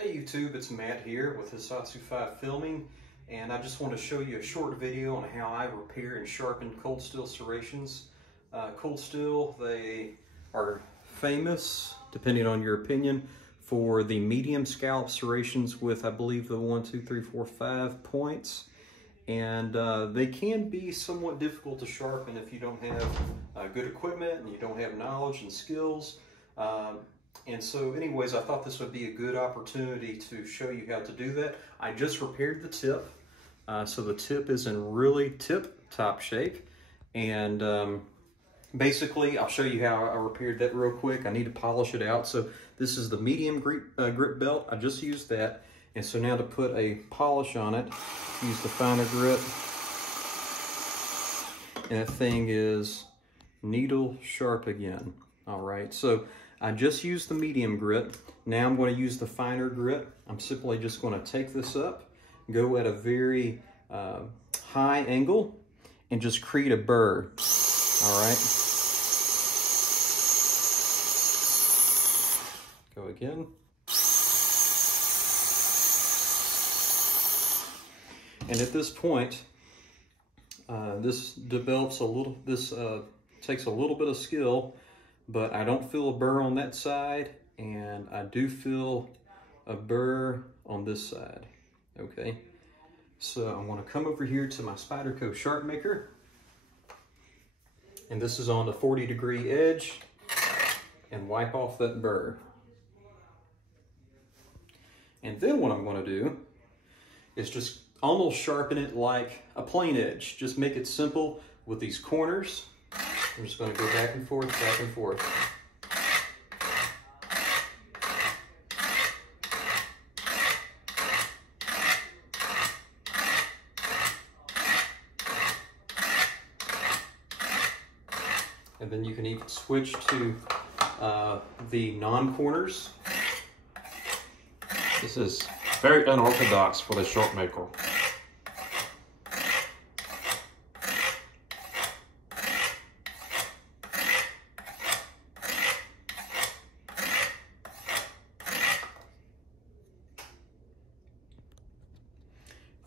Hey YouTube, it's Matt here with Hisatsu 5 Filming, and I just want to show you a short video on how I repair and sharpen cold steel serrations. Cold steel, they are famous, depending on your opinion, for the medium scallop serrations with, I believe, the 1, 2, 3, 4, 5 points. And they can be somewhat difficult to sharpen if you don't have good equipment and you don't have knowledge and skills. And so anyways, I thought this would be a good opportunity to show you how to do that. I just repaired the tip. So the tip is in really tip-top shape. And basically, I'll show you how I repaired that real quick. I need to polish it out. So this is the medium grip belt. I just used that. And so now to put a polish on it, use the finer grit. And that thing is needle sharp again. All right, so I just used the medium grit. Now I'm going to use the finer grit. I'm simply just going to take this up, go at a very high angle, and just create a burr. All right. Go again. And at this point, this develops a little. This takes a little bit of skill. But I don't feel a burr on that side, and I do feel a burr on this side, okay? So I'm gonna come over here to my Spyderco sharp maker, and this is on the 40-degree edge, and wipe off that burr. And then what I'm gonna do is just almost sharpen it like a plain edge. Just make it simple with these corners. I'm just going to go back and forth, back and forth. And then you can even switch to the non-corners. This is very unorthodox for the sharp maker.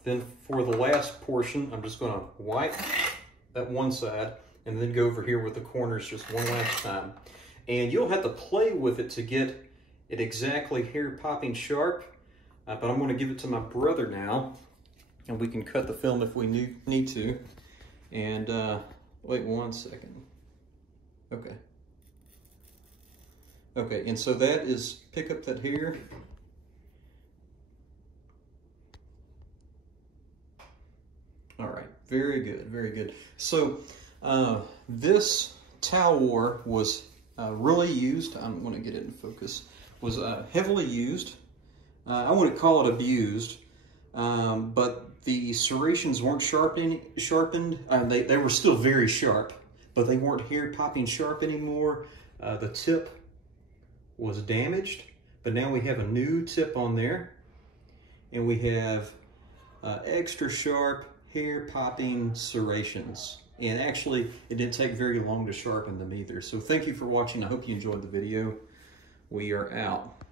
Then for the last portion, I'm just going to wipe that one side and then go over here with the corners just one last time. And you'll have to play with it to get it exactly hair popping sharp. But I'm going to give it to my brother now, and we can cut the film if we need to. And wait 1 second. Okay. Okay, and so that is, pick up that hair. All right, very good, very good. So this towel war was really used. I'm going to get it in focus. Was heavily used. I wouldn't call it abused, but the serrations weren't sharpened. They were still very sharp, but they weren't hair popping sharp anymore. The tip was damaged, but now we have a new tip on there, and we have extra sharp hair popping serrations. And actually, it didn't take very long to sharpen them either. So thank you for watching. I hope you enjoyed the video. We are out.